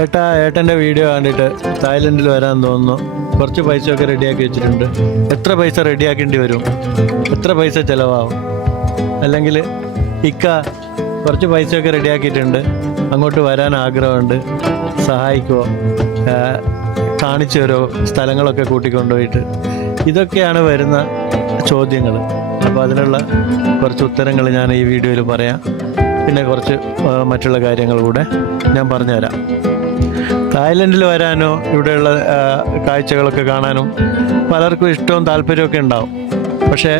ഏട്ടൻ്റെ വീഡിയോ കണ്ടിട്ട് തായ്ലൻഡിൽ വരാൻ തോന്നുന്നു. കുറച്ച് പൈസയൊക്കെ റെഡിയാക്കി വെച്ചിട്ടുണ്ട്. എത്ര പൈസ റെഡിയാക്കേണ്ടി വരും? എത്ര പൈസ ചിലവാകും? അല്ലെങ്കിൽ ഇക്ക കുറച്ച് പൈസയൊക്കെ റെഡിയാക്കിയിട്ടുണ്ട്, അങ്ങോട്ട് വരാൻ ആഗ്രഹമുണ്ട്, സഹായിക്കുമോ? കാണിച്ചു തരുമോ? സ്ഥലങ്ങളൊക്കെ കൂട്ടിക്കൊണ്ടുപോയിട്ട്. ഇതൊക്കെയാണ് വരുന്ന ചോദ്യങ്ങൾ. അപ്പോൾ അതിനുള്ള കുറച്ച് ഉത്തരങ്ങൾ ഞാൻ ഈ വീഡിയോയിൽ പറയാം. പിന്നെ കുറച്ച് മറ്റുള്ള കാര്യങ്ങൾ കൂടെ ഞാൻ പറഞ്ഞുതരാം. തായ്ലൻഡിൽ വരാനോ ഇവിടെയുള്ള കാഴ്ചകളൊക്കെ കാണാനും പലർക്കും ഇഷ്ടവും താല്പര്യമൊക്കെ ഉണ്ടാവും. പക്ഷേ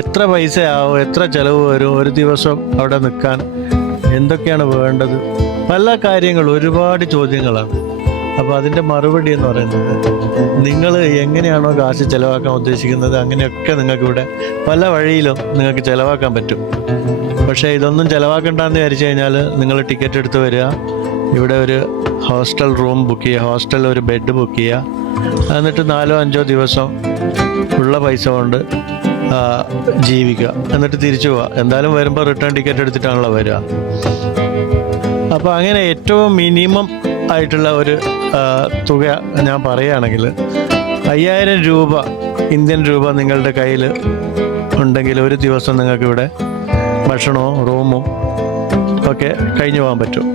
എത്ര പൈസയാവും, എത്ര ചിലവ് വരും, ഒരു ദിവസം അവിടെ നിൽക്കാൻ എന്തൊക്കെയാണ് വേണ്ടത്? പല കാര്യങ്ങളും, ഒരുപാട് ചോദ്യങ്ങളാണ്. അപ്പോൾ അതിൻ്റെ മറുപടി എന്ന് പറയുന്നത്, നിങ്ങൾ എങ്ങനെയാണോ കാശ് ചിലവാക്കാൻ ഉദ്ദേശിക്കുന്നത് അങ്ങനെയൊക്കെ നിങ്ങൾക്കിവിടെ പല വഴിയിലും നിങ്ങൾക്ക് ചിലവാക്കാൻ പറ്റും. പക്ഷേ ഇതൊന്നും ചിലവാക്കണ്ടെന്ന് വിചാരിച്ചു കഴിഞ്ഞാൽ നിങ്ങൾ ടിക്കറ്റ് എടുത്ത് വരിക, ഇവിടെ ഒരു ഹോസ്റ്റൽ റൂം ബുക്ക് ചെയ്യുക, ഹോസ്റ്റലിൽ ഒരു ബെഡ് ബുക്ക് ചെയ്യുക, എന്നിട്ട് 4-5 ദിവസം ഉള്ള പൈസ കൊണ്ട് ജീവിക്കുക, എന്നിട്ട് തിരിച്ചു പോവുക. എന്തായാലും വരുമ്പോൾ റിട്ടേൺ ടിക്കറ്റ് എടുത്തിട്ടാണല്ലോ വരിക. അപ്പോൾ അങ്ങനെ ഏറ്റവും മിനിമം ആയിട്ടുള്ള ഒരു തുക ഞാൻ പറയുകയാണെങ്കിൽ 5000 രൂപ, ഇന്ത്യൻ രൂപ നിങ്ങളുടെ കയ്യിൽ ഉണ്ടെങ്കിൽ ഒരു ദിവസം നിങ്ങൾക്കിവിടെ ഭക്ഷണവും റൂമും ഒക്കെ കഴിഞ്ഞു പോകാൻ പറ്റും.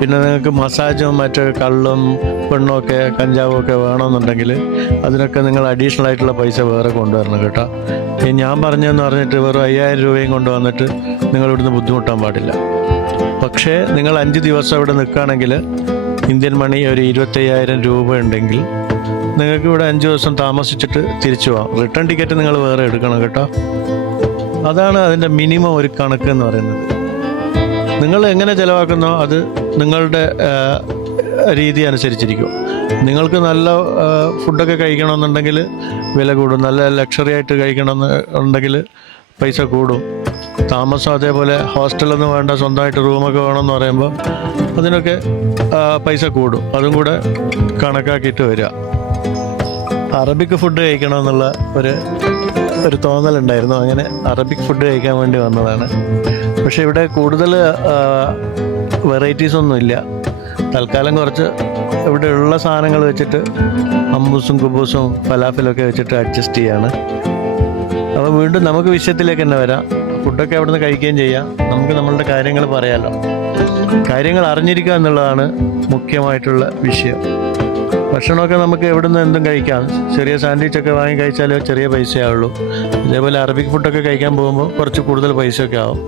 പിന്നെ നിങ്ങൾക്ക് മസാജും മറ്റു കള്ളും പെണ്ണും ഒക്കെ കഞ്ചാവും ഒക്കെ വേണമെന്നുണ്ടെങ്കിൽ അതിനൊക്കെ നിങ്ങൾ അഡീഷണൽ ആയിട്ടുള്ള പൈസ വേറെ കൊണ്ടുവരണം കേട്ടോ. ഞാൻ പറഞ്ഞതെന്ന് പറഞ്ഞിട്ട് വെറും 5000 രൂപയും കൊണ്ടുവന്നിട്ട് നിങ്ങൾ ഇവിടുന്ന് ബുദ്ധിമുട്ടാൻ പാടില്ല. പക്ഷേ നിങ്ങൾ 5 ദിവസം ഇവിടെ നിൽക്കുകയാണെങ്കിൽ ഇന്ത്യൻ മണി ഒരു 25,000 രൂപ ഉണ്ടെങ്കിൽ നിങ്ങൾക്ക് ഇവിടെ 5 ദിവസം താമസിച്ചിട്ട് തിരിച്ചു പോകാം. റിട്ടേൺ ടിക്കറ്റ് നിങ്ങൾ വേറെ എടുക്കണം കേട്ടോ. അതാണ് അതിൻ്റെ മിനിമം ഒരു കണക്ക് എന്ന് പറയുന്നത്. നിങ്ങൾ എങ്ങനെ ചിലവാക്കുന്നോ അത് നിങ്ങളുടെ രീതി അനുസരിച്ചിരിക്കും. നിങ്ങൾക്ക് നല്ല ഫുഡൊക്കെ കഴിക്കണമെന്നുണ്ടെങ്കിൽ വില കൂടും, നല്ല ലക്ഷറി ആയിട്ട് കഴിക്കണമെന്നുണ്ടെങ്കിൽ പൈസ കൂടും. താമസം അതേപോലെ ഹോസ്റ്റലൊന്നും വേണ്ട, സ്വന്തമായിട്ട് റൂമൊക്കെ വേണമെന്ന് പറയുമ്പോൾ അതിനൊക്കെ പൈസ കൂടും. അതും കൂടെ കണക്കാക്കിയിട്ട് വരിക. അറബിക് ഫുഡ് കഴിക്കണമെന്നുള്ള ഒരു തോന്നലുണ്ടായിരുന്നു. അങ്ങനെ അറബിക് ഫുഡ് കഴിക്കാൻ വേണ്ടി വന്നതാണ്. പക്ഷേ ഇവിടെ കൂടുതൽ വെറൈറ്റീസ് ഒന്നുമില്ല. തൽക്കാലം കുറച്ച് ഇവിടെ ഉള്ള സാധനങ്ങൾ വെച്ചിട്ട് അമ്മൂസും കുബൂസും ഫലാഫിലൊക്കെ വെച്ചിട്ട് അഡ്ജസ്റ്റ് ചെയ്യാണ്. അപ്പോൾ വീണ്ടും നമുക്ക് വിഷയത്തിലേക്ക് തന്നെ വരാം. ഫുഡൊക്കെ അവിടെ നിന്ന് കഴിക്കുകയും ചെയ്യാം, നമുക്ക് നമ്മളുടെ കാര്യങ്ങൾ പറയാമല്ലോ. കാര്യങ്ങൾ അറിഞ്ഞിരിക്കുക എന്നുള്ളതാണ് മുഖ്യമായിട്ടുള്ള വിഷയം. ഭക്ഷണമൊക്കെ നമുക്ക് എവിടെ നിന്ന് എന്തും കഴിക്കാം. ചെറിയ സാൻഡ്വിച്ചൊക്കെ വാങ്ങി കഴിച്ചാലേ ചെറിയ പൈസയാവുള്ളൂ. അതേപോലെ അറബിക് ഫുഡൊക്കെ കഴിക്കാൻ പോകുമ്പോൾ കുറച്ച് കൂടുതൽ പൈസയൊക്കെ ആവും.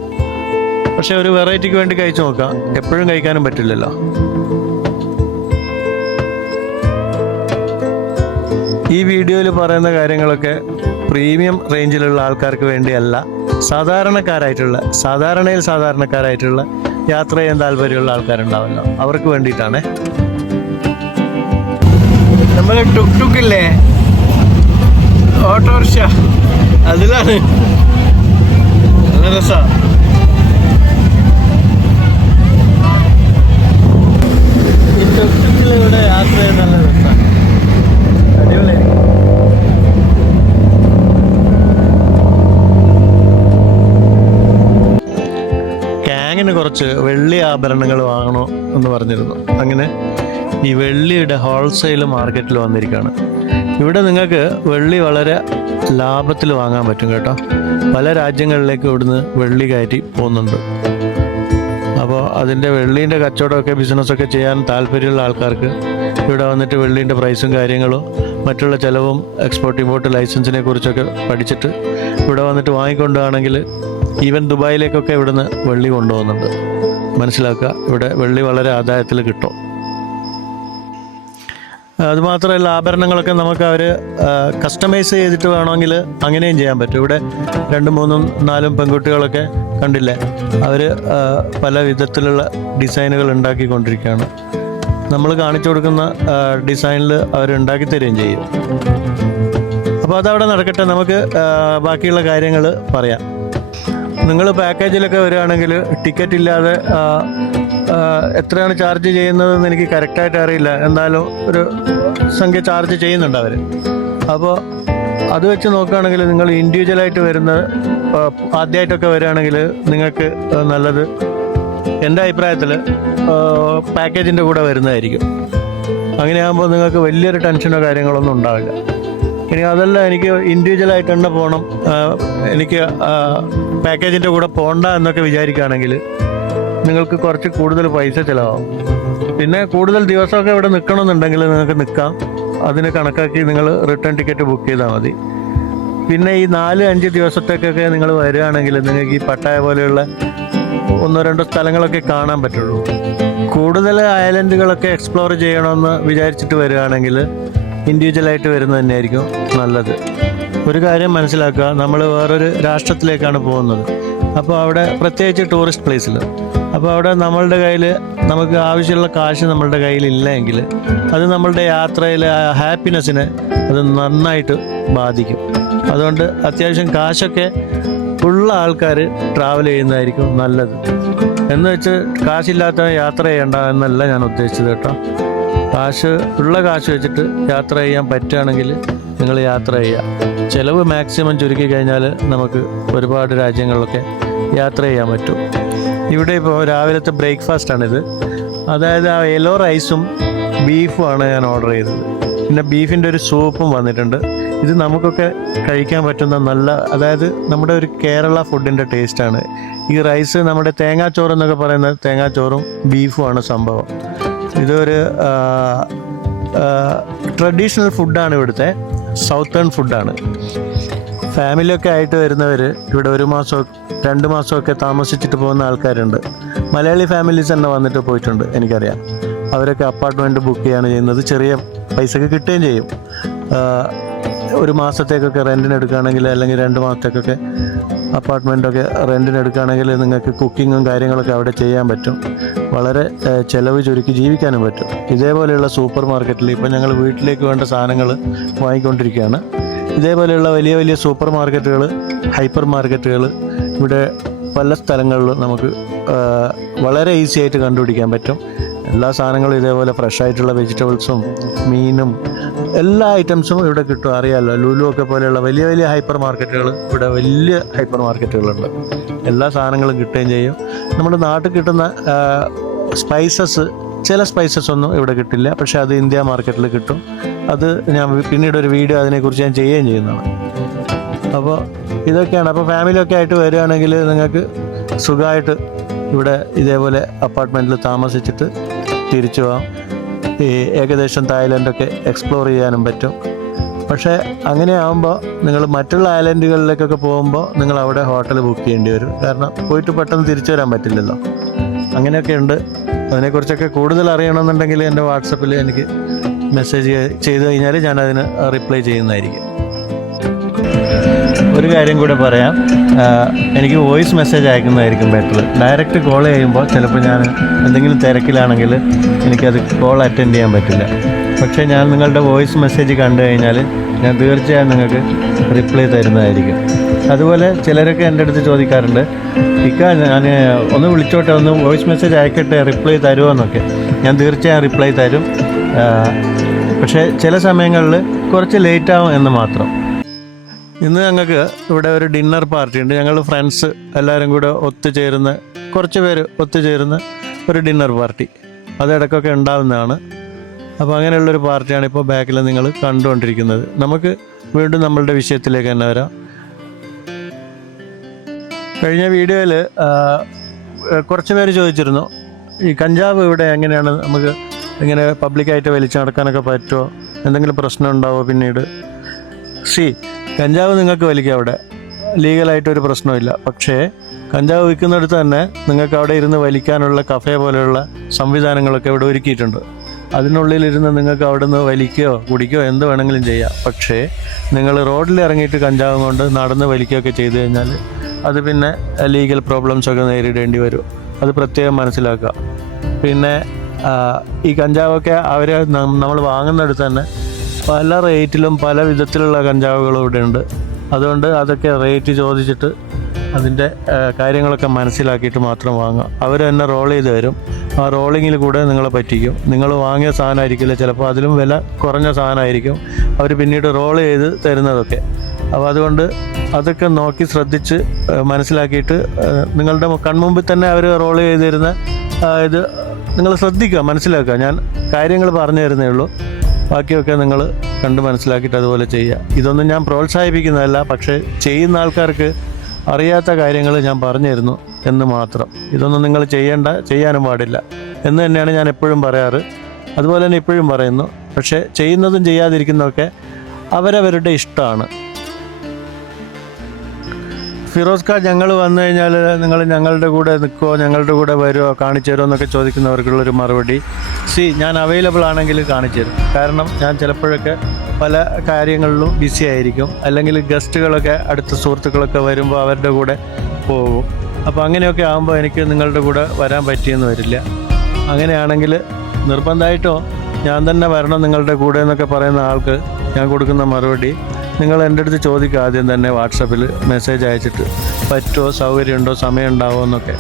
പക്ഷേ ഒരു വെറൈറ്റിക്ക് വേണ്ടി കഴിച്ചു നോക്കാം. എപ്പോഴും കഴിക്കാനും പറ്റില്ലല്ലോ. ഈ വീഡിയോയിൽ പറയുന്ന കാര്യങ്ങളൊക്കെ പ്രീമിയം റേഞ്ചിലുള്ള ആൾക്കാർക്ക് വേണ്ടിയല്ല, സാധാരണക്കാരായിട്ടുള്ള യാത്ര ചെയ്യാൻ താല്പര്യമുള്ള ആൾക്കാരുണ്ടാവല്ലോ, അവർക്ക് വേണ്ടിയിട്ടാണ്. നമ്മൾ ടുക്ടുക്കില്ലേ, ഓട്ടോറിക്ഷ, അതിലാണ് നല്ല രസമാണ്. ഈ ടുക്ടുക്കിലൂടെ യാത്ര ചെയ്യാൻ നല്ല രസമാണ്, അടിപൊളി. ഗ്യാങ്ങിന് കുറച്ച് വെള്ളി ആഭരണങ്ങൾ വാങ്ങണോ എന്ന് പറഞ്ഞിരുന്നു. അങ്ങനെ ഈ വെള്ളിയുടെ ഹോൾസെയിൽ മാർക്കറ്റിൽ വന്നിരിക്കുകയാണ്. ഇവിടെ നിങ്ങൾക്ക് വെള്ളി വളരെ ലാഭത്തിൽ വാങ്ങാൻ പറ്റും കേട്ടോ. പല രാജ്യങ്ങളിലേക്ക് ഇവിടുന്ന് വെള്ളി കയറ്റി പോകുന്നുണ്ട്. അപ്പോൾ അതിൻ്റെ വെള്ളീൻ്റെ കച്ചവടമൊക്കെ ബിസിനസ്സൊക്കെ ചെയ്യാൻ താല്പര്യമുള്ള ആൾക്കാർക്ക് ഇവിടെ വന്നിട്ട് വെള്ളീൻ്റെ പ്രൈസും കാര്യങ്ങളും മറ്റുള്ള ചിലവും എക്സ്പോർട്ട് ഇമ്പോർട്ട് ലൈസൻസിനെ കുറിച്ചൊക്കെ പഠിച്ചിട്ട് ഇവിടെ വന്നിട്ട് വാങ്ങിക്കൊണ്ടുപോവുകയാണെങ്കിൽ ഈവൻ ദുബായിലേക്കൊക്കെ ഇവിടുന്ന് വെള്ളി കൊണ്ടുപോകുന്നുണ്ട്. മനസ്സിലാക്കുക, ഇവിടെ വെള്ളി വളരെ ആദായത്തിൽ കിട്ടും. അതുമാത്രമല്ല, ആഭരണങ്ങളൊക്കെ നമുക്ക് അവർ കസ്റ്റമൈസ് ചെയ്തിട്ട് വേണമെങ്കിൽ അങ്ങനെയും ചെയ്യാൻ പറ്റും. ഇവിടെ 2, 3, 4 പെൺകുട്ടികളൊക്കെ കണ്ടില്ലേ, അവർ പല വിധത്തിലുള്ള ഡിസൈനുകൾ ഉണ്ടാക്കിക്കൊണ്ടിരിക്കുകയാണ്. നമ്മൾ കാണിച്ചു കൊടുക്കുന്ന ഡിസൈനിൽ അവർ ഉണ്ടാക്കി തരികയും ചെയ്യും. അപ്പോൾ അതവിടെ നടക്കട്ടെ, നമുക്ക് ബാക്കിയുള്ള കാര്യങ്ങൾ പറയാം. നിങ്ങൾ പാക്കേജിലൊക്കെ വരികയാണെങ്കിൽ ടിക്കറ്റ് ഇല്ലാതെ എത്രയാണ് ചാർജ് ചെയ്യുന്നതെന്ന് എനിക്ക് കറക്റ്റായിട്ട് അറിയില്ല. എന്തായാലും ഒരു സംഖ്യ ചാർജ് ചെയ്യുന്നുണ്ട് അവർ. അപ്പോൾ അത് വെച്ച് നോക്കുകയാണെങ്കിൽ നിങ്ങൾ ഇൻഡിവിജ്വലായിട്ട് വരുന്ന ആദ്യമായിട്ടൊക്കെ വരികയാണെങ്കിൽ നിങ്ങൾക്ക് നല്ലത് എൻ്റെ അഭിപ്രായത്തിൽ പാക്കേജിൻ്റെ കൂടെ വരുന്നതായിരിക്കും. അങ്ങനെയാകുമ്പോൾ നിങ്ങൾക്ക് വലിയൊരു ടെൻഷനോ കാര്യങ്ങളൊന്നും ഉണ്ടാവില്ല. ഇനി അതല്ല എനിക്ക് ഇൻഡിവിജ്വലായിട്ട് തന്നെ പോകണം, എനിക്ക് പാക്കേജിൻ്റെ കൂടെ പോകണ്ട എന്നൊക്കെ വിചാരിക്കുകയാണെങ്കിൽ നിങ്ങൾക്ക് കുറച്ച് കൂടുതൽ പൈസ ചിലവാകും. പിന്നെ കൂടുതൽ ദിവസമൊക്കെ ഇവിടെ നിൽക്കണമെന്നുണ്ടെങ്കിൽ നിങ്ങൾക്ക് നിൽക്കാം. അതിന് കണക്കാക്കി നിങ്ങൾ റിട്ടേൺ ടിക്കറ്റ് ബുക്ക് ചെയ്താൽ മതി. പിന്നെ ഈ 4-5 ദിവസത്തേക്കൊക്കെ നിങ്ങൾ വരികയാണെങ്കിൽ നിങ്ങൾക്ക് ഈ പട്ടായ പോലെയുള്ള 1-2 സ്ഥലങ്ങളൊക്കെ കാണാൻ പറ്റുള്ളൂ. കൂടുതൽ ഐലൻഡുകളൊക്കെ എക്സ്പ്ലോർ ചെയ്യണമെന്ന് വിചാരിച്ചിട്ട് വരികയാണെങ്കിൽ ഇൻഡിവിജ്വലായിട്ട് വരുന്നത് തന്നെയായിരിക്കും നല്ലത്. ഒരു കാര്യം മനസ്സിലാക്കുക, നമ്മൾ വേറൊരു രാഷ്ട്രത്തിലേക്കാണ് പോകുന്നത്. അപ്പോൾ അവിടെ പ്രത്യേകിച്ച് ടൂറിസ്റ്റ് പ്ലേസിൽ, അപ്പോൾ അവിടെ നമ്മളുടെ കയ്യിൽ നമുക്ക് ആവശ്യമുള്ള കാശ് നമ്മളുടെ കയ്യിലില്ല എങ്കിൽ അത് നമ്മളുടെ യാത്രയിലെ ഹാപ്പിനെസ്സിനെ അത് നന്നായിട്ട് ബാധിക്കും. അതുകൊണ്ട് അത്യാവശ്യം കാശൊക്കെ ഉള്ള ആൾക്കാർ ട്രാവൽ ചെയ്യുന്നതായിരിക്കും നല്ലത്. എന്ന് വെച്ച് കാശില്ലാത്ത യാത്ര ചെയ്യണ്ട എന്നല്ല ഞാൻ ഉദ്ദേശിച്ചത് കേട്ടോ. ഉള്ള കാശ് വെച്ചിട്ട് യാത്ര ചെയ്യാൻ പറ്റുകയാണെങ്കിൽ നിങ്ങൾ യാത്ര ചെയ്യുക. ചിലവ് മാക്സിമം ചുരുക്കി കഴിഞ്ഞാൽ നമുക്ക് ഒരുപാട് രാജ്യങ്ങളിലൊക്കെ യാത്ര ചെയ്യാൻ പറ്റും. ഇവിടെ ഇപ്പോൾ രാവിലത്തെ ബ്രേക്ക്ഫാസ്റ്റാണിത്. അതായത് ആ യെല്ലോ റൈസും ബീഫുമാണ് ഞാൻ ഓർഡർ ചെയ്തത്. പിന്നെ ബീഫിൻ്റെ ഒരു സൂപ്പും വന്നിട്ടുണ്ട്. ഇത് നമുക്കൊക്കെ കഴിക്കാൻ പറ്റുന്ന നല്ല, അതായത് നമ്മുടെ ഒരു കേരള ഫുഡിൻ്റെ ടേസ്റ്റാണ്. ഈ റൈസ് നമ്മുടെ തേങ്ങാച്ചോറ് എന്നൊക്കെ പറയുന്ന തേങ്ങാച്ചോറും ബീഫുമാണ് സംഭവം. ഇതൊരു ട്രഡീഷണൽ ഫുഡാണ്, ഇവിടുത്തെ സൗത്തേൺ ഫുഡാണ്. ഫാമിലിയൊക്കെ ആയിട്ട് വരുന്നവർ ഇവിടെ 1 മാസം 2 മാസമൊക്കെ താമസിച്ചിട്ട് പോകുന്ന ആൾക്കാരുണ്ട്. മലയാളി ഫാമിലീസ് തന്നെ വന്നിട്ട് പോയിട്ടുണ്ട്, എനിക്കറിയാം. അവരൊക്കെ അപ്പാർട്ട്മെൻറ്റ് ബുക്ക് ചെയ്യാണ് ചെയ്യുന്നത്. ചെറിയ പൈസക്ക് കിട്ടുകയും ചെയ്യും. 1 മാസത്തേക്കൊക്കെ റെൻറ്റിന് എടുക്കുകയാണെങ്കിൽ, അല്ലെങ്കിൽ 2 മാസത്തേക്കൊക്കെ അപ്പാർട്ട്മെൻറ്റൊക്കെ റെൻറ്റിന് എടുക്കുകയാണെങ്കിൽ നിങ്ങൾക്ക് കുക്കിങ്ങും കാര്യങ്ങളൊക്കെ അവിടെ ചെയ്യാൻ പറ്റും. വളരെ ചിലവ് ചുരുക്കി ജീവിക്കാനും പറ്റും. ഇതേപോലെയുള്ള സൂപ്പർ മാർക്കറ്റിൽ ഇപ്പോൾ ഞങ്ങൾ വീട്ടിലേക്ക് വേണ്ട സാധനങ്ങൾ വാങ്ങിക്കൊണ്ടിരിക്കുകയാണ്. ഇതേപോലെയുള്ള വലിയ വലിയ സൂപ്പർ മാർക്കറ്റുകൾ, ഹൈപ്പർ മാർക്കറ്റുകൾ ഇവിടെ പല സ്ഥലങ്ങളിലും നമുക്ക് വളരെ ഈസി ആയിട്ട് കണ്ടുപിടിക്കാൻ പറ്റും. എല്ലാ സാധനങ്ങളും ഇതേപോലെ ഫ്രഷായിട്ടുള്ള വെജിറ്റബിൾസും മീനും എല്ലാ ഐറ്റംസും ഇവിടെ കിട്ടും. അറിയാമല്ലോ, ലുലു ഒക്കെ പോലെയുള്ള വലിയ വലിയ ഹൈപ്പർ മാർക്കറ്റുകൾ, ഇവിടെ വലിയ ഹൈപ്പർ മാർക്കറ്റുകളുണ്ട്. എല്ലാ സാധനങ്ങളും കിട്ടുകയും ചെയ്യും. നമ്മുടെ നാട്ടിൽ കിട്ടുന്ന സ്പൈസസ്, ചില സ്പൈസസ് ഒന്നും ഇവിടെ കിട്ടില്ല, പക്ഷേ അത് ഇന്ത്യ മാർക്കറ്റിൽ കിട്ടും. അത് ഞാൻ പിന്നീട് ഒരു വീഡിയോ അതിനെക്കുറിച്ച് ഞാൻ ചെയ്യുകയും ചെയ്യുന്നതാണ്. അപ്പോൾ ഇതൊക്കെയാണ്. അപ്പോൾ ഫാമിലിയൊക്കെ ആയിട്ട് വരികയാണെങ്കിൽ നിങ്ങൾക്ക് സുഖമായിട്ട് ഇവിടെ ഇതേപോലെ അപ്പാർട്ട്മെൻറ്റിൽ താമസിച്ചിട്ട് തിരിച്ചു പോകാം. ഈ ഏകദേശം തായ്ലൻഡൊക്കെ എക്സ്പ്ലോർ ചെയ്യാനും പറ്റും. പക്ഷേ അങ്ങനെ ആകുമ്പോൾ നിങ്ങൾ മറ്റുള്ള ഐലൻഡുകളിലേക്കൊക്കെ പോകുമ്പോൾ നിങ്ങൾ അവിടെ ഹോട്ടൽ ബുക്ക് ചെയ്യേണ്ടി വരും. കാരണം പോയിട്ട് പെട്ടെന്ന് തിരിച്ചു വരാൻ പറ്റില്ലല്ലോ. അങ്ങനെയൊക്കെ ഉണ്ട്. അതിനെക്കുറിച്ചൊക്കെ കൂടുതൽ അറിയണമെന്നുണ്ടെങ്കിൽ എൻ്റെ വാട്സപ്പിൽ എനിക്ക് മെസ്സേജ് ചെയ്ത് കഴിഞ്ഞാൽ ഞാനതിന് റിപ്ലൈ ചെയ്യുന്നതായിരിക്കും. ഒരു കാര്യം കൂടെ പറയാം, എനിക്ക് വോയിസ് മെസ്സേജ് അയക്കുന്നതായിരിക്കും ബെറ്റർ. ഡയറക്റ്റ് കോൾ ചെയ്യുമ്പോൾ ചിലപ്പോൾ ഞാൻ എന്തെങ്കിലും തിരക്കിലാണെങ്കിൽ എനിക്കത് കോൾ അറ്റൻഡ് ചെയ്യാൻ പറ്റില്ല. പക്ഷേ ഞാൻ നിങ്ങളുടെ വോയിസ് മെസ്സേജ് കണ്ടു കഴിഞ്ഞാൽ ഞാൻ തീർച്ചയായും നിങ്ങൾക്ക് റിപ്ലൈ തരുന്നതായിരിക്കും. അതുപോലെ ചിലരൊക്കെ എൻ്റെ അടുത്ത് ചോദിക്കാറുണ്ട്, ഞാൻ ഒന്ന് വിളിച്ചോട്ടെ, ഒന്ന് വോയിസ് മെസ്സേജ് അയക്കട്ടെ, റിപ്ലൈ തരുമോ എന്നൊക്കെ. ഞാൻ തീർച്ചയായും റിപ്ലൈ തരും. പക്ഷേ ചില സമയങ്ങളിൽ കുറച്ച് ലേറ്റാവും എന്ന് മാത്രം. ഇന്ന് ഞങ്ങൾക്ക് ഇവിടെ ഒരു ഡിന്നർ പാർട്ടി ഉണ്ട്. ഞങ്ങൾ ഫ്രണ്ട്സ് എല്ലാവരും കൂടെ ഒത്തുചേരുന്ന, കുറച്ച് പേര് ഒത്തുചേരുന്ന ഒരു ഡിന്നർ പാർട്ടി അത് ഇടയ്ക്കൊക്കെ ഉണ്ടാകുന്നതാണ്. അപ്പോൾ അങ്ങനെയുള്ളൊരു പാർട്ടിയാണ് ഇപ്പോൾ ബാക്കിൽ നിങ്ങൾ കണ്ടുകൊണ്ടിരിക്കുന്നത്. നമുക്ക് വീണ്ടും നമ്മളുടെ വിഷയത്തിലേക്ക് തന്നെ വരാം. കഴിഞ്ഞ വീഡിയോയിൽ കുറച്ച് പേര് ചോദിച്ചിരുന്നു, ഈ കഞ്ചാവ് ഇവിടെ എങ്ങനെയാണ്, നമുക്ക് ഇങ്ങനെ പബ്ലിക്കായിട്ട് വലിച്ചു നടക്കാനൊക്കെ പറ്റുമോ, എന്തെങ്കിലും പ്രശ്നം ഉണ്ടാവുമോ പിന്നീട്? കഞ്ചാവ് നിങ്ങൾക്ക് വലിക്കാം, അവിടെ ലീഗലായിട്ടൊരു പ്രശ്നമില്ല. പക്ഷേ കഞ്ചാവ് വിൽക്കുന്നിടത്ത് തന്നെ നിങ്ങൾക്ക് അവിടെ ഇരുന്ന് വലിക്കാനുള്ള കഫേ പോലെയുള്ള സംവിധാനങ്ങളൊക്കെ ഇവിടെ ഒരുക്കിയിട്ടുണ്ട്. അതിനുള്ളിലിരുന്ന് നിങ്ങൾക്ക് അവിടെ നിന്ന് വലിക്കുകയോ കുടിക്കുകയോ എന്ത് വേണമെങ്കിലും ചെയ്യാം. പക്ഷേ നിങ്ങൾ റോഡിൽ ഇറങ്ങിയിട്ട് കഞ്ചാവ് കൊണ്ട് നടന്ന് വലിക്കുകയൊക്കെ ചെയ്തു കഴിഞ്ഞാൽ അത് പിന്നെ ലീഗൽ പ്രോബ്ലംസൊക്കെ നേരിടേണ്ടി വരും. അത് പ്രത്യേകം മനസ്സിലാക്കുക. പിന്നെ ഈ കഞ്ചാവൊക്കെ നമ്മൾ വാങ്ങുന്നിടത്ത് തന്നെ പല റേറ്റിലും പല വിധത്തിലുള്ള കഞ്ചാവുകളും ഇവിടെ ഉണ്ട്. അതുകൊണ്ട് അതൊക്കെ റേറ്റ് ചോദിച്ചിട്ട് അതിൻ്റെ കാര്യങ്ങളൊക്കെ മനസ്സിലാക്കിയിട്ട് മാത്രം വാങ്ങുക. അവർ തന്നെ റോൾ ചെയ്ത് തരും. ആ റോളിങ്ങിൽ കൂടെ നിങ്ങളെ പറ്റിക്കും. നിങ്ങൾ വാങ്ങിയ സാധനമായിരിക്കില്ല, ചിലപ്പോൾ അതിലും വില കുറഞ്ഞ സാധനമായിരിക്കും അവർ പിന്നീട് റോൾ ചെയ്ത് തരുന്നതൊക്കെ. അപ്പോൾ അതുകൊണ്ട് അതൊക്കെ നോക്കി ശ്രദ്ധിച്ച് മനസ്സിലാക്കിയിട്ട് നിങ്ങളുടെ കൺമുമ്പിൽ തന്നെ അവർ റോൾ ചെയ്ത് തരുന്ന ഇത് നിങ്ങൾ ശ്രദ്ധിക്കുക, മനസ്സിലാക്കുക. ഞാൻ കാര്യങ്ങൾ പറഞ്ഞു തരുന്നേ ഉള്ളൂ, ബാക്കിയൊക്കെ നിങ്ങൾ കണ്ട് മനസ്സിലാക്കിയിട്ട് അതുപോലെ ചെയ്യുക. ഇതൊന്നും ഞാൻ പ്രോത്സാഹിപ്പിക്കുന്നതല്ല, പക്ഷേ ചെയ്യുന്ന ആൾക്കാർക്ക് അറിയാത്ത കാര്യങ്ങൾ ഞാൻ പറഞ്ഞു തരുന്നു എന്ന് മാത്രം. ഇതൊന്നും നിങ്ങൾ ചെയ്യാനും പാടില്ല എന്ന് തന്നെയാണ് ഞാൻ എപ്പോഴും പറയാറ്. അതുപോലെ തന്നെ ഇപ്പോഴും പറയുന്നു. പക്ഷേ ചെയ്യുന്നതും ചെയ്യാതിരിക്കുന്നതൊക്കെ അവരവരുടെ ഇഷ്ടമാണ്. ഫിറോസ് ഖാൻ, ഞങ്ങൾ വന്നു കഴിഞ്ഞാൽ നിങ്ങൾ ഞങ്ങളുടെ കൂടെ നിൽക്കുമോ, ഞങ്ങളുടെ കൂടെ വരുമോ, കാണിച്ചു തരുമോ എന്നൊക്കെ ചോദിക്കുന്നവർക്കുള്ളൊരു മറുപടി, ഞാൻ അവൈലബിൾ ആണെങ്കിൽ കാണിച്ചു തരും. കാരണം ഞാൻ ചിലപ്പോഴൊക്കെ പല കാര്യങ്ങളിലും ബിസി ആയിരിക്കും, അല്ലെങ്കിൽ ഗസ്റ്റുകളൊക്കെ അടുത്ത സുഹൃത്തുക്കളൊക്കെ വരുമ്പോൾ അവരുടെ കൂടെ പോകും. അപ്പോൾ അങ്ങനെയൊക്കെ ആകുമ്പോൾ എനിക്ക് നിങ്ങളുടെ കൂടെ വരാൻ പറ്റിയെന്ന് വരില്ല. അങ്ങനെയാണെങ്കിൽ നിർബന്ധമായിട്ടോ ഞാൻ തന്നെ വരണം നിങ്ങളുടെ കൂടെ എന്നൊക്കെ പറയുന്ന ആൾക്ക് ഞാൻ കൊടുക്കുന്ന മറുപടി, നിങ്ങൾ എൻ്റെ അടുത്ത് ചോദിക്കുക ആദ്യം തന്നെ വാട്സപ്പിൽ മെസ്സേജ് അയച്ചിട്ട് പറ്റുമോ, സൗകര്യമുണ്ടോ, സമയം ഉണ്ടാവുമോ എന്നൊക്കെ.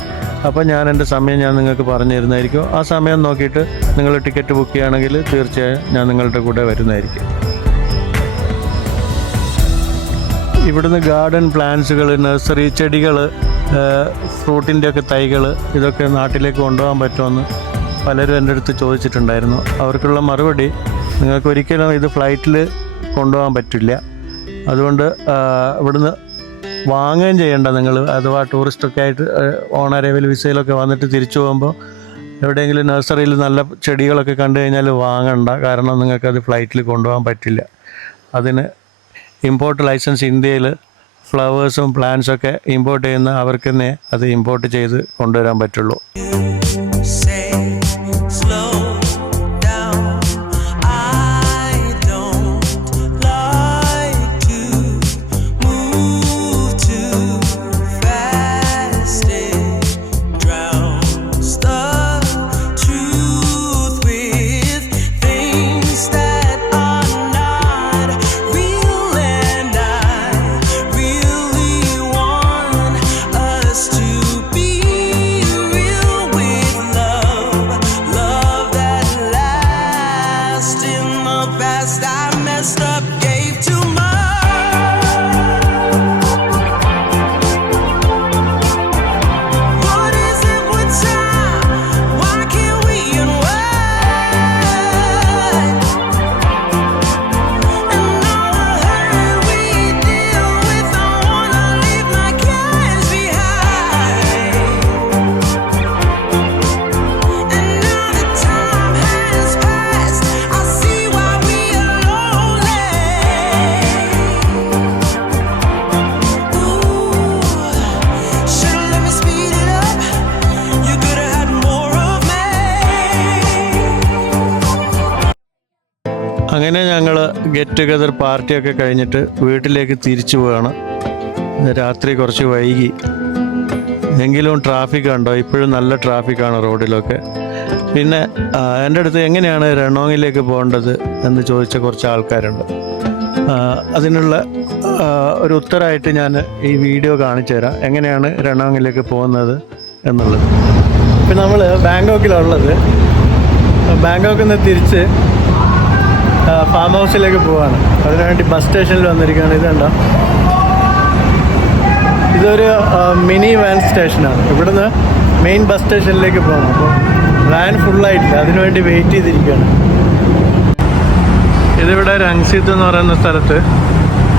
അപ്പോൾ ഞാൻ എൻ്റെ സമയം ഞാൻ നിങ്ങൾക്ക് പറഞ്ഞു തരുന്നതായിരിക്കും. ആ സമയം നോക്കിയിട്ട് നിങ്ങൾ ടിക്കറ്റ് ബുക്ക് ചെയ്യുകയാണെങ്കിൽ തീർച്ചയായും ഞാൻ നിങ്ങളുടെ കൂടെ വരുന്നതായിരിക്കും. ഇവിടുന്ന് ഗാർഡൻ പ്ലാന്റ്സുകൾ, നഴ്സറി ചെടികൾ, ഫ്രൂട്ടിൻ്റെയൊക്കെ തൈകൾ, ഇതൊക്കെ നാട്ടിലേക്ക് കൊണ്ടുപോകാൻ പറ്റുമെന്ന് പലരും എൻ്റെ അടുത്ത് ചോദിച്ചിട്ടുണ്ടായിരുന്നു. അവർക്കുള്ള മറുപടി, നിങ്ങൾക്ക് ഒരിക്കലും ഇത് ഫ്ലൈറ്റിൽ കൊണ്ടുപോകാൻ പറ്റില്ല. അതുകൊണ്ട് ഇവിടുന്ന് വാങ്ങുകയും ചെയ്യേണ്ട നിങ്ങൾ. അഥവാ ടൂറിസ്റ്റൊക്കെ ആയിട്ട് ഓൺ അറൈവൽ വിസയിലൊക്കെ വന്നിട്ട് തിരിച്ചു പോകുമ്പോൾ എവിടെയെങ്കിലും നഴ്സറിയിൽ നല്ല ചെടികളൊക്കെ കണ്ടു കഴിഞ്ഞാൽ വാങ്ങണ്ട. കാരണം നിങ്ങൾക്കത് ഫ്ലൈറ്റിൽ കൊണ്ടുപോകാൻ പറ്റില്ല. അതിന് ഇമ്പോർട്ട് ലൈസൻസ് ഇന്ത്യയിൽ ഫ്ലവേഴ്സും പ്ലാന്റ്സൊക്കെ ഇമ്പോർട്ട് ചെയ്യുന്ന അവർക്ക് തന്നെ അത് ഇമ്പോർട്ട് ചെയ്ത് കൊണ്ടുവരാൻ പറ്റുള്ളൂ. അങ്ങനെ ഞങ്ങൾ ഗെറ്റ് ടുഗദർ പാർട്ടിയൊക്കെ കഴിഞ്ഞിട്ട് വീട്ടിലേക്ക് തിരിച്ചു പോവുകയാണ്. രാത്രി കുറച്ച് വൈകി, എങ്കിലും ട്രാഫിക് ഉണ്ടോ, ഇപ്പോഴും നല്ല ട്രാഫിക്കാണ് റോഡിലൊക്കെ. പിന്നെ എൻ്റെ അടുത്ത് എങ്ങനെയാണ് രണോങ്ങിലേക്ക് പോകേണ്ടത് എന്ന് ചോദിച്ച കുറച്ച് ആൾക്കാരുണ്ട്. അതിനുള്ള ഒരു ഉത്തരമായിട്ട് ഞാൻ ഈ വീഡിയോ കാണിച്ചു തരാം, എങ്ങനെയാണ് രണോങ്ങിലേക്ക് പോകുന്നത് എന്നുള്ളത്. ഇപ്പം നമ്മൾ ബാങ്കോക്കിലുള്ളത്. ബാങ്കോക്കിൽ നിന്ന് തിരിച്ച് ഫാം ഹൗസിലേക്ക് പോവാണ്. അതിനുവേണ്ടി ബസ് സ്റ്റേഷനിൽ വന്നിരിക്കുകയാണ്. ഇതുണ്ടോ, ഇതൊരു മിനി വാൻ സ്റ്റേഷനാണ്. ഇവിടുന്ന് മെയിൻ ബസ് സ്റ്റേഷനിലേക്ക് പോകണം. അപ്പോൾ വാൻ ഫുള്ളായിട്ടില്ല, അതിനുവേണ്ടി വെയിറ്റ് ചെയ്തിരിക്കുകയാണ്. ഇതിവിടെ രംഗ്സീത്ത് എന്ന് പറയുന്ന സ്ഥലത്ത്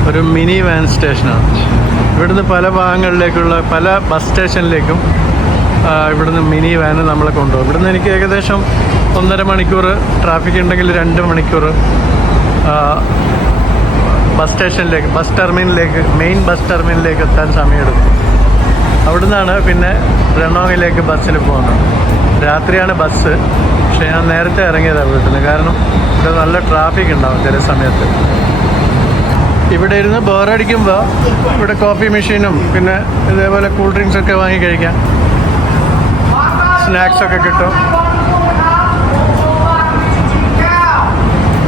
ഒരു മിനി വാൻ സ്റ്റേഷനാണ്. ഇവിടുന്ന് പല ഭാഗങ്ങളിലേക്കുള്ള പല ബസ് സ്റ്റേഷനിലേക്കും ഇവിടുന്ന് മിനി വാന് നമ്മളെ കൊണ്ടുപോകും. ഇവിടുന്ന് എനിക്ക് ഏകദേശം 1.5 മണിക്കൂർ, ട്രാഫിക് ഉണ്ടെങ്കിൽ 2 മണിക്കൂർ ബസ് സ്റ്റേഷനിലേക്ക്, ബസ് ടെർമിനലിലേക്ക്, മെയിൻ ബസ് ടെർമിനലിലേക്ക് എത്താൻ സമയമെടുക്കും. അവിടുന്നാണ് പിന്നെ രണോങ്ങിലേക്ക് ബസ്സിൽ പോകുന്നത്. രാത്രിയാണ് ബസ്, പക്ഷേ ഞാൻ നേരത്തെ ഇറങ്ങിയതാണ് വീട്ടിൽ നിന്ന്. കാരണം ഇവിടെ നല്ല ട്രാഫിക് ഉണ്ടാവും ചില സമയത്ത്. ഇവിടെ ഇരുന്ന് ബോറടിക്കുമ്പോൾ ഇവിടെ കോഫി മെഷീനും പിന്നെ ഇതേപോലെ കൂൾ ഡ്രിങ്ക്സൊക്കെ വാങ്ങി കഴിക്കാം, സ്നാക്സൊക്കെ കിട്ടും.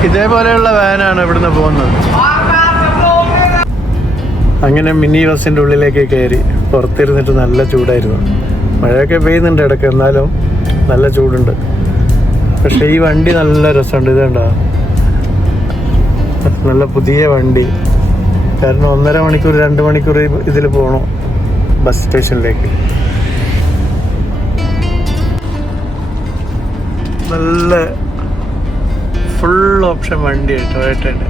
ഇതേപോലെയുള്ള വാനാണ് ഇവിടുന്ന് പോകുന്നത്. അങ്ങനെ മിനി ബസ്സിൻ്റെ ഉള്ളിലേക്ക് കയറി. പുറത്തിരുന്നിട്ട് നല്ല ചൂടായിരുന്നു. മഴയൊക്കെ പെയ്യുന്നുണ്ട് ഇടയ്ക്ക്, എന്നാലും നല്ല ചൂടുണ്ട്. പക്ഷേ ഈ വണ്ടി നല്ല രസമുണ്ട്. ഇതുണ്ടോ, നല്ല പുതിയ വണ്ടി. കാരണം 1.5 മണിക്കൂർ 2 മണിക്കൂർ ഇതിൽ പോകണം ബസ് സ്റ്റേഷനിലേക്ക്. നല്ല ഫുൾ ഓപ്ഷൻ വണ്ടി ടൊയോട്ടയുടെ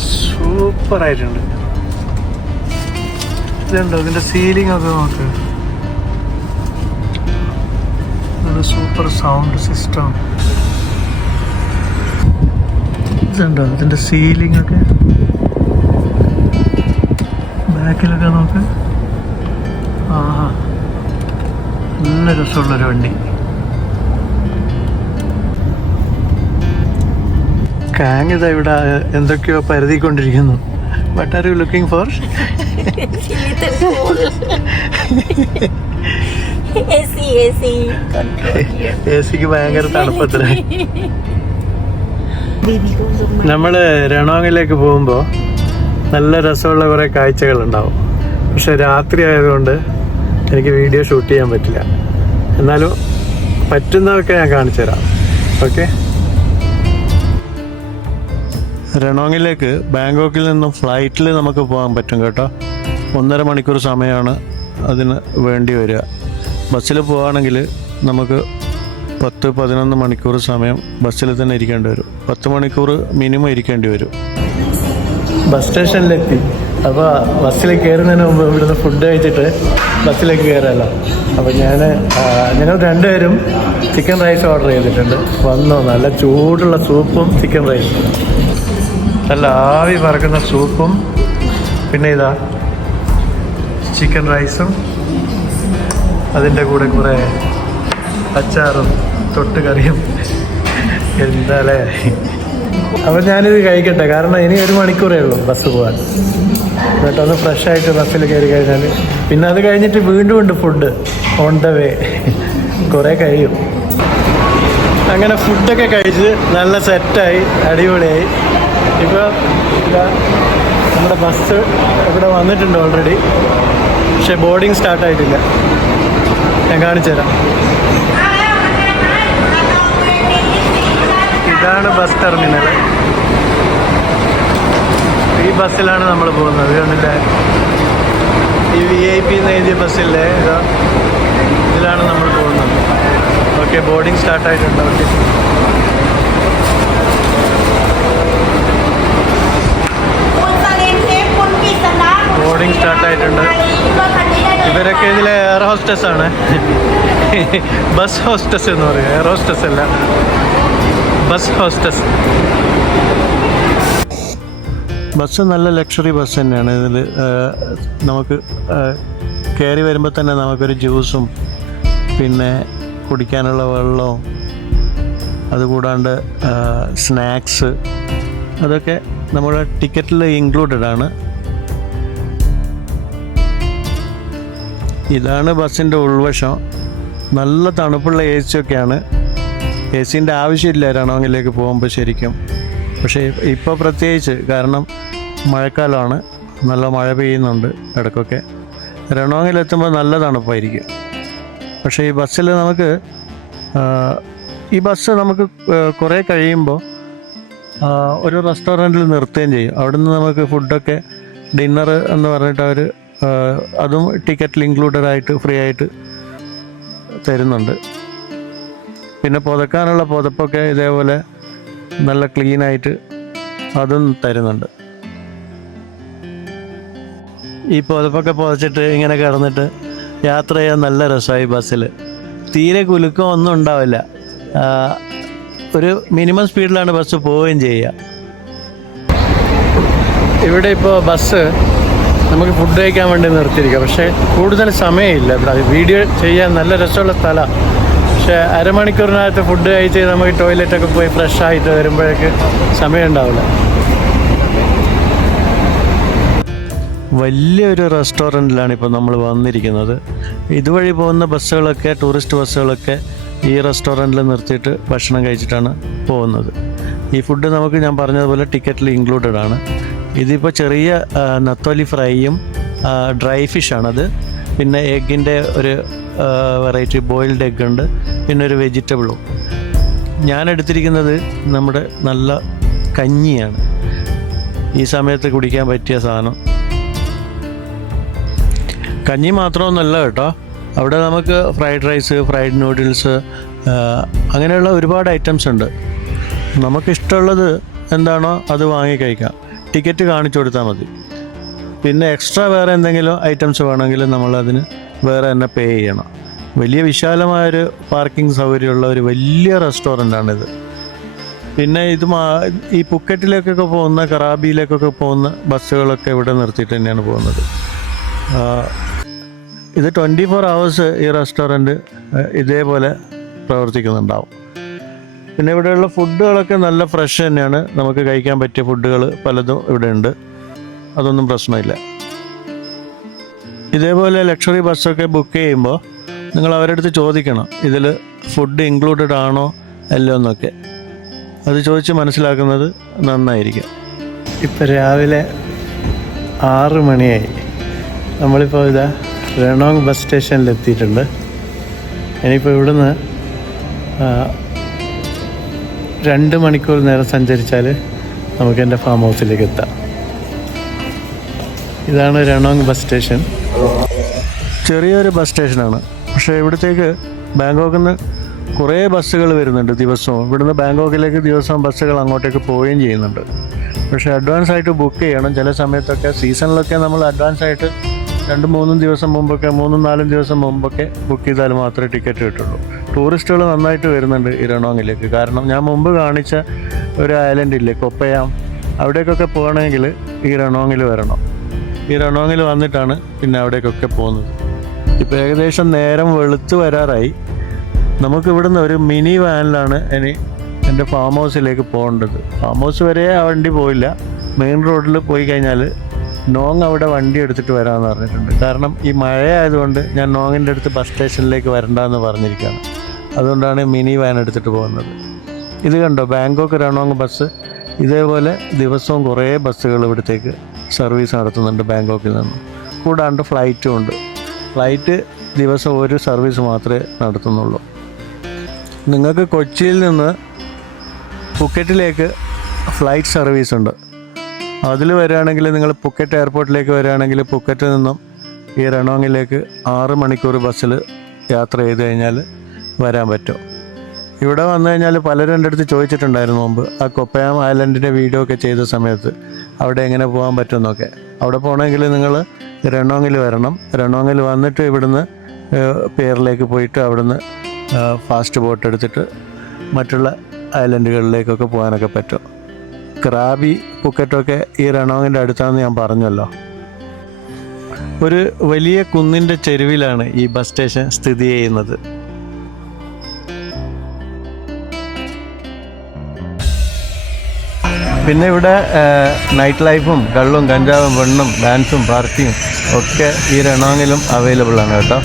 സൂപ്പറായിട്ടുണ്ട്. ഇതുണ്ടോ ഇതിൻ്റെ സീലിംഗ് ഒക്കെ നോക്ക്, നല്ല സൂപ്പർ സൗണ്ട് സിസ്റ്റം. ഇതുണ്ടോ ഇതിൻ്റെ സീലിംഗ് ഒക്കെ, ബാക്കിലൊക്കെ നോക്ക്. ആഹാ, നല്ല രസമുള്ളൊരു വണ്ടി. കാങ് ഇതാ ഇവിടെ എന്തൊക്കെയോ പരതിക്കൊണ്ടിരിക്കുന്നു. What are you looking for? എസിക്ക് ഭയങ്കര തണുപ്പത്ര. നമ്മൾ രണോങ്ങിലേക്ക് പോകുമ്പോൾ നല്ല രസമുള്ള കുറേ കാഴ്ചകളുണ്ടാവും. പക്ഷെ രാത്രി ആയതുകൊണ്ട് എനിക്ക് വീഡിയോ ഷൂട്ട് ചെയ്യാൻ പറ്റില്ല. എന്നാലും പറ്റുന്നതൊക്കെ ഞാൻ കാണിച്ചു തരാം. ഓക്കെ, രണോങ്ങിലേക്ക് ബാങ്കോക്കിൽ നിന്നും ഫ്ലൈറ്റിൽ നമുക്ക് പോകാൻ പറ്റും കേട്ടോ. 1.5 മണിക്കൂർ സമയമാണ് അതിന് വേണ്ടി വരിക. ബസ്സിൽ പോവുകയാണെങ്കിൽ നമുക്ക് 10-11 മണിക്കൂർ സമയം ബസ്സിൽ തന്നെ ഇരിക്കേണ്ടി വരും. 10 മണിക്കൂർ മിനിമം ഇരിക്കേണ്ടി വരും. ബസ് സ്റ്റേഷനിലെത്തി. അപ്പോൾ ബസ്സിൽ കയറുന്നതിന് മുമ്പ് ഇവിടുന്ന് ഫുഡ് കഴിച്ചിട്ട് ബസ്സിലേക്ക് കയറാമല്ലോ. അപ്പോൾ ഞങ്ങൾ 2 പേരും ചിക്കൻ റൈസ് ഓർഡർ ചെയ്തിട്ടുണ്ട്. വന്നോ, നല്ല ചൂടുള്ള സൂപ്പും ചിക്കൻ റൈസും, നല്ല ആവി പറക്കുന്ന സൂപ്പും, പിന്നെ ഇതാ ചിക്കൻ റൈസും, അതിൻ്റെ കൂടെ കുറേ അച്ചാറും തൊട്ടുകറിയും. എന്താല്ലേ. അപ്പം ഞാനിത് കഴിക്കട്ടെ, കാരണം ഇനി 1 മണിക്കൂറേ ഉള്ളൂ ബസ് പോകാൻ. എന്നിട്ടൊന്ന് ഫ്രഷായിട്ട് ബസ്സിൽ കയറി കഴിഞ്ഞാൽ പിന്നെ അത് കഴിഞ്ഞിട്ട് വീണ്ടും ഉണ്ട് ഫുഡ് ഓൺ ദ വേ. കുറേ കഴിയും. അങ്ങനെ ഫുഡൊക്കെ കഴിച്ച് നല്ല സെറ്റായി, അടിപൊളിയായി. ഇപ്പോൾ ഇതാ നമ്മുടെ ബസ് ഇവിടെ വന്നിട്ടുണ്ട് ഓൾറെഡി. പക്ഷെ ബോർഡിങ് സ്റ്റാർട്ടായിട്ടില്ല. ഞാൻ കാണിച്ചു തരാം. ഇതാണ് ബസ് ടെർമിനൽ. ഈ ബസ്സിലാണ് നമ്മൾ പോകുന്നത്. കണ്ടില്ലേ, ഈ VIP എന്ന് എഴുതിയ ബസ്സില്ലേ, ഇതാ ഇതിലാണ് നമ്മൾ പോകുന്നത്. ഓക്കെ, ബോർഡിങ് സ്റ്റാർട്ടായിട്ടുണ്ട്. ഓക്കെ, ബോർഡിങ് സ്റ്റാർട്ടായിട്ടുണ്ട്. ഇവരൊക്കെ ഇതിലെ എയർ ഹോസ്റ്റസ് ആണ്. ബസ് ഹോസ്റ്റസ് എന്ന് പറയും, എയർ ഹോസ്റ്റസ് അല്ല, ബസ് ഹോസ്റ്റസ്. ബസ് നല്ല ലക്ഷറി ബസ് തന്നെയാണ്. ഇതിൽ നമുക്ക് കയറി വരുമ്പോൾ തന്നെ നമുക്കൊരു ജ്യൂസും പിന്നെ കുടിക്കാനുള്ള വെള്ളവും അതുകൂടാണ്ട് സ്നാക്സ് അതൊക്കെ നമ്മുടെ ടിക്കറ്റിൽ ഇൻക്ലൂഡഡ് ആണ്. ഇതാണ് ബസ്സിൻ്റെ ഉൾവശം. നല്ല തണുപ്പുള്ള AC ഒക്കെയാണ്. AC-ൻ്റെ ആവശ്യമില്ല രണോങ്ങിലേക്ക് പോകുമ്പോൾ ശരിക്കും. പക്ഷേ ഇപ്പോൾ പ്രത്യേകിച്ച്, കാരണം മഴക്കാലമാണ്, നല്ല മഴ പെയ്യുന്നുണ്ട് ഇടയ്ക്കൊക്കെ. രണോങ്ങിലെത്തുമ്പോൾ നല്ല തണുപ്പായിരിക്കും. പക്ഷേ ഈ ബസ്സിൽ ഈ ബസ് നമുക്ക് കുറേ കഴിയുമ്പോൾ ഒരു റെസ്റ്റോറൻറ്റിൽ നിർത്തുകയും ചെയ്യും. അവിടുന്ന് നമുക്ക് ഫുഡൊക്കെ ഡിന്നർ എന്ന് പറഞ്ഞിട്ട് അവർ അതും ടിക്കറ്റിൽ ഇൻക്ലൂഡഡ് ആയിട്ട് ഫ്രീ ആയിട്ട് തരുന്നുണ്ട്. പിന്നെ പുതക്കാനുള്ള പുതപ്പൊക്കെ ഇതേപോലെ നല്ല ക്ലീനായിട്ട് അതും തരുന്നുണ്ട്. ഈ പുതപ്പൊക്കെ പുതച്ചിട്ട് ഇങ്ങനെ കിടന്നിട്ട് യാത്ര ചെയ്യാൻ നല്ല രസമായി. ബസ്സിൽ തീരെ കുലുക്കം ഒന്നും ഉണ്ടാവില്ല. ഒരു മിനിമം സ്പീഡിലാണ് ബസ് പോവുകയും ചെയ്യുക. ഇവിടെ ഇപ്പോൾ ബസ് നമുക്ക് ഫുഡ് കഴിക്കാൻ വേണ്ടി നിർത്തിയിരിക്കുക. പക്ഷേ കൂടുതൽ സമയമില്ല ഇവിടെ. വീഡിയോ ചെയ്യാൻ നല്ല രസമുള്ള സ്ഥലമാണ്. പക്ഷേ അരമണിക്കൂറിനകത്ത് ഫുഡ് കഴിച്ച് നമുക്ക് ടോയ്ലറ്റൊക്കെ പോയി ഫ്രഷായിട്ട് വരുമ്പോഴേക്ക് സമയം ഉണ്ടാവില്ല. വലിയൊരു റെസ്റ്റോറൻറ്റിലാണ് ഇപ്പോൾ നമ്മൾ വന്നിരിക്കുന്നത്. ഇതുവഴി പോകുന്ന ബസ്സുകളൊക്കെ, ടൂറിസ്റ്റ് ബസ്സുകളൊക്കെ ഈ റെസ്റ്റോറൻറ്റിൽ നിർത്തിയിട്ട് ഭക്ഷണം കഴിച്ചിട്ടാണ് പോകുന്നത്. ഈ ഫുഡ് നമുക്ക് ഞാൻ പറഞ്ഞതുപോലെ ടിക്കറ്റിൽ ഇൻക്ലൂഡഡ് ആണ്. ഇതിപ്പോൾ ചെറിയ നത്തോലി ഫ്രൈയും ഡ്രൈ ഫിഷാണത്. പിന്നെ എഗ്ഗിൻ്റെ ഒരു വെറൈറ്റി ബോയിൽഡ് എഗ്ഗ് ഉണ്ട്. പിന്നെ ഒരു വെജിറ്റബിളും. ഞാൻ എടുത്തിരിക്കുന്നത് നമ്മുടെ നല്ല കഞ്ഞിയാണ്. ഈ സമയത്ത് കുടിക്കാൻ പറ്റിയ സാധനം. കഞ്ഞി മാത്രമൊന്നുമല്ല കേട്ടോ, അവിടെ നമുക്ക് ഫ്രൈഡ് റൈസ്, ഫ്രൈഡ് നൂഡിൽസ്, അങ്ങനെയുള്ള ഒരുപാട് ഐറ്റംസ് ഉണ്ട്. നമുക്കിഷ്ടമുള്ളത് എന്താണോ അത് വാങ്ങി കഴിക്കാം. ടിക്കറ്റ് കാണിച്ചു കൊടുത്താൽ മതി. പിന്നെ എക്സ്ട്രാ വേറെ എന്തെങ്കിലും ഐറ്റംസ് വേണമെങ്കിൽ നമ്മളതിന് വേറെ തന്നെ പേ ചെയ്യണം. വലിയ വിശാലമായൊരു പാർക്കിംഗ് സൗകര്യമുള്ള ഒരു വലിയ റെസ്റ്റോറൻ്റാണിത്. പിന്നെ ഈ പുക്കറ്റിലേക്കൊക്കെ പോകുന്ന, കറാബിയിലേക്കൊക്കെ പോകുന്ന ബസ്സുകളൊക്കെ ഇവിടെ നിർത്തിയിട്ട് തന്നെയാണ് പോകുന്നത്. ഇത് 24 hours ഈ റെസ്റ്റോറൻറ്റ് ഇതേപോലെ പ്രവർത്തിക്കുന്നുണ്ടാവും. പിന്നെ ഇവിടെയുള്ള ഫുഡുകളൊക്കെ നല്ല ഫ്രഷ് തന്നെയാണ്. നമുക്ക് കഴിക്കാൻ പറ്റിയ ഫുഡുകൾ പലതും ഇവിടെ ഉണ്ട്, അതൊന്നും പ്രശ്നമില്ല. ഇതേപോലെ ലക്ഷറി ബസ്സൊക്കെ ബുക്ക് ചെയ്യുമ്പോൾ നിങ്ങൾ അവരുടെ അടുത്ത് ചോദിക്കണം, ഇതിൽ ഫുഡ് ഇൻക്ലൂഡഡ് ആണോ അല്ലോ എന്നൊക്കെ. അത് ചോദിച്ച് മനസ്സിലാക്കുന്നത് നന്നായിരിക്കും. ഇപ്പം രാവിലെ 6 മണിയായി. നമ്മളിപ്പോൾ ഇതാ റെണോങ് ബസ് സ്റ്റേഷനിൽ എത്തിയിട്ടുണ്ട്. ഇനിയിപ്പോൾ ഇവിടുന്ന് 2 മണിക്കൂർ നേരം സഞ്ചരിച്ചാൽ നമുക്ക് എൻ്റെ ഫാം ഹൗസിലേക്ക് എത്താം. ഇതാണ് റെണോങ് ബസ് സ്റ്റേഷൻ. ചെറിയൊരു ബസ് സ്റ്റേഷനാണ്, പക്ഷേ ഇവിടത്തേക്ക് ബാങ്കോക്കിൽ നിന്ന് കുറേ ബസ്സുകൾ വരുന്നുണ്ട് ദിവസവും. ഇവിടുന്ന് ബാങ്കോക്കിലേക്ക് ദിവസവും ബസ്സുകൾ അങ്ങോട്ടേക്ക് പോവുകയും ചെയ്യുന്നുണ്ട്. പക്ഷേ അഡ്വാൻസ് ആയിട്ട് ബുക്ക് ചെയ്യണം. ചില സമയത്തൊക്കെ സീസണിലൊക്കെ നമ്മൾ അഡ്വാൻസ് ആയിട്ട് 2-3 ദിവസം മുമ്പൊക്കെ, 3-4 ദിവസം മുമ്പൊക്കെ ബുക്ക് ചെയ്താൽ മാത്രമേ ടിക്കറ്റ് കിട്ടുള്ളൂ. ടൂറിസ്റ്റുകൾ നന്നായിട്ട് വരുന്നുണ്ട് ഈ റെണോങ്ങിലേക്ക്. കാരണം ഞാൻ മുമ്പ് കാണിച്ച ഒരു ഐലൻഡ് ഇല്ലേ, കൊപ്പയാം, അവിടേക്കൊക്കെ പോകണമെങ്കിൽ ഈ റെണോങ്ങിൽ വരണം. ഈ റെണോങ്ങിൽ വന്നിട്ടാണ് പിന്നെ അവിടേക്കൊക്കെ പോകുന്നത്. ഇപ്പോൾ ഏകദേശം നേരം വെളുത്ത് വരാറായി. നമുക്ക് ഇവിടുന്ന് ഒരു മിനി വാനിലാണ് ഇനി എൻ്റെ ഫാം ഹൗസിലേക്ക് പോകേണ്ടത്. ഫാം ഹൗസ് വരെ ആ വണ്ടി പോയില്ല. മെയിൻ റോഡിൽ പോയി കഴിഞ്ഞാൽ നോങ് അവിടെ വണ്ടി എടുത്തിട്ട് വരാമെന്ന് പറഞ്ഞിട്ടുണ്ട്. കാരണം ഈ മഴയായതുകൊണ്ട് ഞാൻ നോങ്ങിൻ്റെ അടുത്ത് ബസ് സ്റ്റേഷനിലേക്ക് വരണ്ടെന്ന് പറഞ്ഞിരിക്കുകയാണ്. അതുകൊണ്ടാണ് മിനി വാൻ എടുത്തിട്ട് പോകുന്നത്. ഇത് കണ്ടോ, ബാങ്കോക്ക് റെണോങ് ബസ്. ഇതേപോലെ ദിവസവും കുറേ ബസ്സുകൾ ഇവിടത്തേക്ക് സർവീസ് നടത്തുന്നുണ്ട് ബാങ്കോക്കിൽ നിന്ന്. കൂടാണ്ട് ഫ്ലൈറ്റും ഉണ്ട്. ഫ്ലൈറ്റ് ദിവസം ഒരു സർവീസ് മാത്രമേ നടത്തുന്നുള്ളൂ. നിങ്ങൾക്ക് കൊച്ചിയിൽ നിന്ന് പുക്കറ്റിലേക്ക് ഫ്ലൈറ്റ് സർവീസ് ഉണ്ട്. അതിൽ വരികയാണെങ്കിൽ, നിങ്ങൾ പുക്കറ്റ് എയർപോർട്ടിലേക്ക് വരികയാണെങ്കിൽ പുക്കറ്റിൽ നിന്നും ഈ റെണോങ്ങിലേക്ക് 6 മണിക്കൂർ ബസ്സിൽ യാത്ര ചെയ്ത് കഴിഞ്ഞാൽ വരാൻ പറ്റും. ഇവിടെ വന്നു കഴിഞ്ഞാൽ പലരും എൻ്റെ അടുത്ത് ചോദിച്ചിട്ടുണ്ടായിരുന്നു മുമ്പ്, ആ കൊപ്പയാം ഐലൻഡിൻ്റെ വീഡിയോ ഒക്കെ ചെയ്ത സമയത്ത് അവിടെ എങ്ങനെ പോകാൻ പറ്റുമെന്നൊക്കെ. അവിടെ പോകണമെങ്കിൽ നിങ്ങൾ റെണോങ്ങിൽ വരണം. റെണോങ്ങിൽ വന്നിട്ട് ഇവിടുന്ന് പേരിലേക്ക് പോയിട്ട് അവിടുന്ന് ഫാസ്റ്റ് ബോട്ട് എടുത്തിട്ട് മറ്റുള്ള ഐലൻഡുകളിലേക്കൊക്കെ പോകാനൊക്കെ പറ്റും. ക്രാബി, പുക്കറ്റൊക്കെ ഈ റെണോങ്ങിൻ്റെ അടുത്താണെന്ന് ഞാൻ പറഞ്ഞല്ലോ. ഒരു വലിയ കുന്നിൻ്റെ ചെരുവിലാണ് ഈ ബസ് സ്റ്റേഷൻ സ്ഥിതി ചെയ്യുന്നത്. പിന്നെ ഇവിടെ നൈറ്റ് ലൈഫും കള്ളും കഞ്ചാവും പെണ്ണും ഡാൻസും പാർട്ടിയും ഒക്കെ ഈ റെണോങ്ങിലും അവൈലബിൾ ആണ് കേട്ടോ.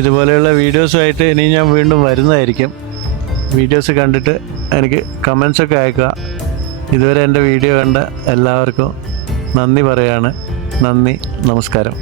ഇതുപോലെയുള്ള വീഡിയോസുമായിട്ട് ഇനി ഞാൻ വീണ്ടും വരുന്നതായിരിക്കും. വീഡിയോസ് കണ്ടിട്ട് എനിക്ക് കമൻസൊക്കെ അയക്കുക. ഇതുവരെ എൻ്റെ വീഡിയോ കണ്ട എല്ലാവർക്കും നന്ദി പറയാണ്. നന്ദി, നമസ്കാരം.